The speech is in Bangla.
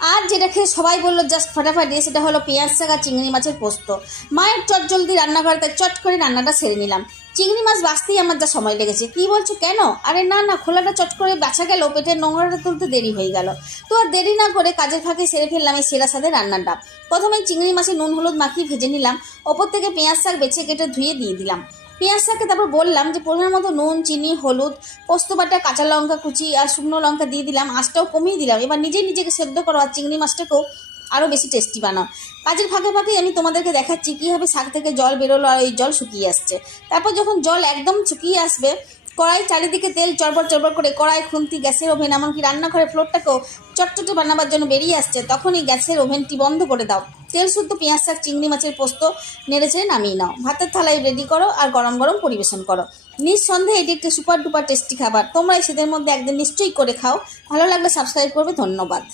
আর যেটা খেয়ে সবাই বললো জাস্ট ফাটাফাটি, সেটা হলো পেঁয়াজ শাক আর চিংড়ি মাছের পোস্ত। মায়ের চটজলদি রান্নাঘরে তাই চট করে রান্নাটা সেরে নিলাম। চিংড়ি মাছ বাছতেই আমার যা সময় লেগেছে। কি বলছো কেন? আরে না না, খোলাটা চট করে বাছা গেল, পেটের নোংরাটা তুলতে দেরি হয়ে গেল। তো আর দেরি না করে কাজের ফাঁকে সেরে ফেললাম এই সেরা স্বাদের রান্নাটা। প্রথমে চিংড়ি মাছে নুন হলুদ মাখিয়ে ভেজে নিলাম, ওপর থেকে পেঁয়াজ শাক বেছে কেটে ধুয়ে দিয়ে দিলাম। পেঁয়াজ শাককে তারপর বললাম যে পরিমাণ মতো নুন, চিনি, হলুদ, পোস্ত বাটা, কাঁচা লঙ্কা কুচি আর শুকনো লঙ্কা দিয়ে দিলাম, আঁচটাও কমিয়ে দিলাম। এবার নিজেই নিজেকে সেদ্ধ করো আর চিংড়ি মাছটাকেও আরও বেশি টেস্টি বানাও। কাজের ফাঁকে ফাঁকে আমি তোমাদেরকে দেখাচ্ছি কীভাবে শাক থেকে জল বেরোলো আর এই জল শুকিয়ে আসছে। তারপর যখন জল একদম শুকিয়ে আসবে, কড়াই চারিদিকে তেল চড়বড় চড়বড় করে কড়াই, খুন্তি, গ্যাসের ওভেন, এমনকি রান্নাঘরের ফ্লোরটাকেও চটচটে বানাবার জন্য বেরিয়ে আসছে, তখনই গ্যাসের ওভেনটি বন্ধ করে দাও। তেল শুদ্ধ পেঁয়াজ শাক চিংড়ি মাছের পোস্ত নেড়ে চেড়ে নামিয়ে নাও। ভাতের থালায় রেডি করো আর গরম গরম পরিবেশন করো। নিঃসন্দেহে এটি একটি সুপার ডুপার টেস্টি খাবার। তোমরা এই শীতের মধ্যে একদিন নিশ্চয়ই করে খাও। ভালো লাগলে সাবস্ক্রাইব করবে। ধন্যবাদ।